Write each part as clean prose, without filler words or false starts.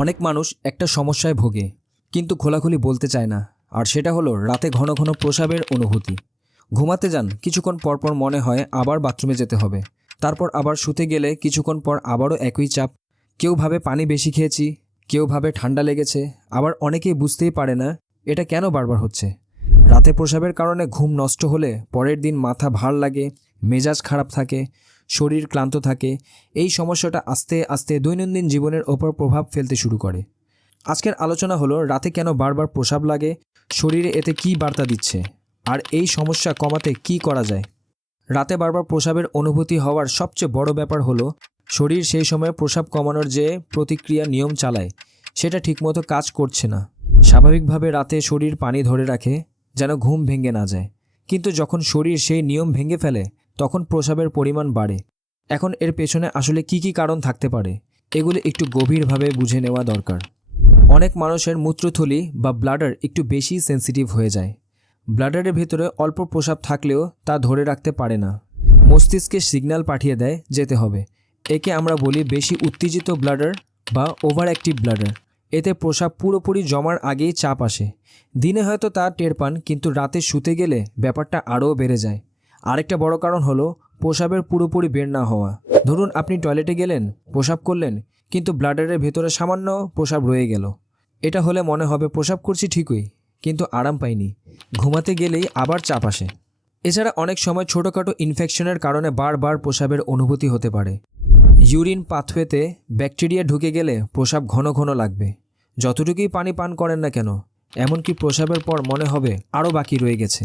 অনেক মানুষ একটা সমস্যায় ভোগে কিন্তু খোলাখুলি বলতে চায় না। আর সেটা হলো রাতে ঘন ঘন প্রস্রাবের অনুভূতি। ঘুমাতে যান, কিছুক্ষণ পরপর মনে হয় আবার বাথরুমে যেতে হবে। তারপর আবার শুতে গেলে কিছুক্ষণ পর আবারও একই চাপ। কেউ ভাবে পানি বেশি খেয়েছি, কেউ ভাবে ঠান্ডা লেগেছে, আবার অনেকেই বুঝতেই পারে না এটা কেন বারবার হচ্ছে। রাতে প্রস্রাবের কারণে ঘুম নষ্ট হলে পরের দিন মাথা ভার লাগে, মেজাজ খারাপ থাকে, শরীর ক্লান্ত থাকে। এই সমস্যাটা আস্তে আস্তে দৈনন্দিন জীবনের ওপর প্রভাব ফেলতে শুরু করে। আজকের আলোচনা হলো রাতে কেন বারবার প্রস্রাব লাগে, শরীরে এতে কী বার্তা দিচ্ছে, আর এই সমস্যা কমাতে কি করা যায়। রাতে বারবার প্রস্রাবের অনুভূতি হওয়ার সবচেয়ে বড় ব্যাপার হলো শরীর সেই সময় প্রস্রাব কমানোর যে প্রতিক্রিয়া নিয়ম চালায় সেটা ঠিকমতো কাজ করছে না। স্বাভাবিকভাবে রাতে শরীর পানি ধরে রাখে যেন ঘুম ভেঙে না যায়, কিন্তু যখন শরীর সেই নিয়ম ভেঙে ফেলে তখন প্রস্রাবের পরিমাণ বাড়ে। এখন এর পেছনে আসলে কি কি কারণ থাকতে পারে এগুলো একটু গভীরভাবে বুঝে নেওয়া দরকার। অনেক মানুষের মূত্রথলি বা ব্লাডার একটু বেশি সেন্সিটিভ হয়ে যায়। ব্লাডারের ভেতরে অল্প প্রস্রাব থাকলেও তা ধরে রাখতে পারে না, মস্তিষ্কে সিগন্যাল পাঠিয়ে দেয় যেতে হবে। একে আমরা বলি বেশি উত্তেজিত ব্লাডার বা ওভার অ্যাক্টিভ ব্লাডার। এতে প্রস্রাব পুরোপুরি জমার আগেই চাপ আসে। দিনে হয়তো তা টের পান, কিন্তু রাতে শুতে গেলে ব্যাপারটা আরও বেড়ে যায়। আরেকটা বড় কারণ হলো প্রস্রাবের পুরোপুরি বের না হওয়া। ধরুন আপনি টয়লেটে গেলেন, প্রস্রাব করলেন, কিন্তু ব্লাডারের ভেতরে সামান্য প্রস্রাব রয়ে গেল। এটা হলে মনে হবে প্রস্রাব করছি ঠিকই, কিন্তু আরাম পাইনি। ঘুমাতে গেলেই আবার চাপ আসে। এছাড়া অনেক সময় ছোটোখাটো ইনফেকশনের কারণে বারবার প্রস্রাবের অনুভূতি হতে পারে। ইউরিন পাথওয়েতে ব্যাকটেরিয়া ঢুকে গেলে প্রস্রাব ঘন ঘন লাগবে, যতটুকুই পানি পান করেন না কেন। এমনকি প্রস্রাবের পর মনে হবে আরও বাকি রয়ে গেছে।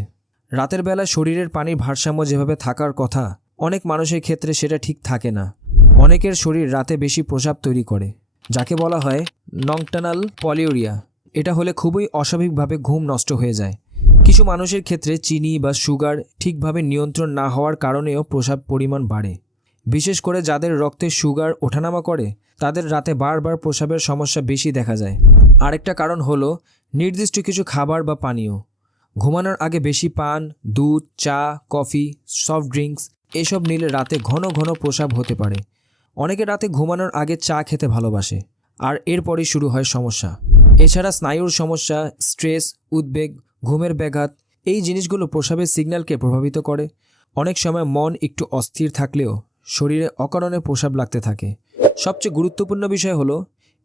রাতের বেলা শরীরের পানির ভারসাম্য যেভাবে থাকার কথা, অনেক মানুষের ক্ষেত্রে সেটা ঠিক থাকে না। অনেকের শরীর রাতে বেশি প্রস্রাব তৈরি করে, যাকে বলা হয় নকটার্নাল পলিউরিয়া। এটা হলে খুবই অস্বাভাবিকভাবে ঘুম নষ্ট হয়ে যায়। কিছু মানুষের ক্ষেত্রে চিনি বা সুগার ঠিকভাবে নিয়ন্ত্রণ না হওয়ার কারণেও প্রস্রাব পরিমাণ বাড়ে। বিশেষ করে যাদের রক্তে সুগার ওঠানামা করে তাদের রাতে বারবার প্রস্রাবের সমস্যা বেশি দেখা যায়। আরেকটা কারণ হলো নির্দিষ্ট কিছু খাবার বা পানীয়। ঘুমানোর আগে বেশি পান, দুধ, চা, কফি, সফট ড্রিঙ্কস এসব নিলে রাতে ঘন ঘন প্রস্রাব হতে পারে। অনেকে রাতে ঘুমানোর আগে চা খেতে ভালোবাসে, আর এরপরই শুরু হয় সমস্যা। এছাড়া স্নায়ুর সমস্যা, স্ট্রেস, উদ্বেগ, ঘুমের ব্যাঘাত এই জিনিসগুলো প্রস্রাবের সিগন্যালকে প্রভাবিত করে। অনেক সময় মন একটু অস্থির থাকলেও শরীরে অকারণে প্রস্রাব লাগতে থাকে। সবচেয়ে গুরুত্বপূর্ণ বিষয় হলো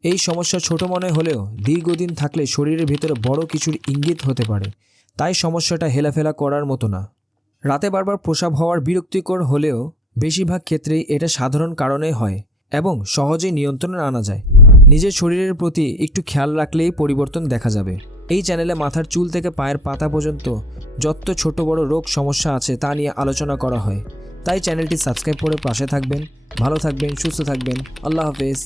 এই সমস্যা ছোট মনে হলেও দীর্ঘদিন থাকলে শরীরের ভিতরে বড় কিছুর ইঙ্গিত হতে পারে। তাই সমস্যাটা হেলাফেলা করার মতো না। রাতে বারবার প্রস্রাব হওয়ার বিরক্তিকর হলেও বেশিরভাগ ক্ষেত্রেই এটা সাধারণ কারণে হয় এবং সহজেই নিয়ন্ত্রণে আনা যায়। নিজের শরীরের প্রতি একটু খেয়াল রাখলেই পরিবর্তন দেখা যাবে। এই চ্যানেলে মাথার চুল থেকে পায়ের পাতা পর্যন্ত যত ছোট বড় রোগ সমস্যা আছে তা নিয়ে আলোচনা করা হয়। তাই চ্যানেলটি সাবস্ক্রাইব করে পাশে থাকবেন। ভালো থাকবেন, সুস্থ থাকবেন। আল্লাহ হাফেজ।